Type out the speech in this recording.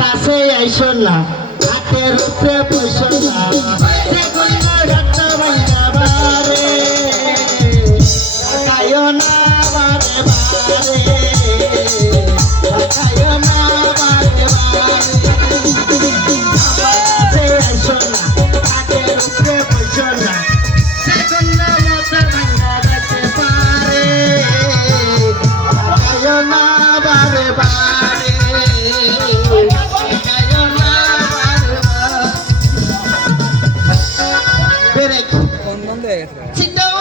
কাছে আইসো না হাতের উপরে পয়সো না ডাক্তার ভাইয়া বারে খাইও না বারে বারে খাইও না বারে বারে আইসো না হাতের উপরে পয়সো না ডাক্তার ভাইয়া দেখতে পারে খাইও না বারে বারে চিন্তা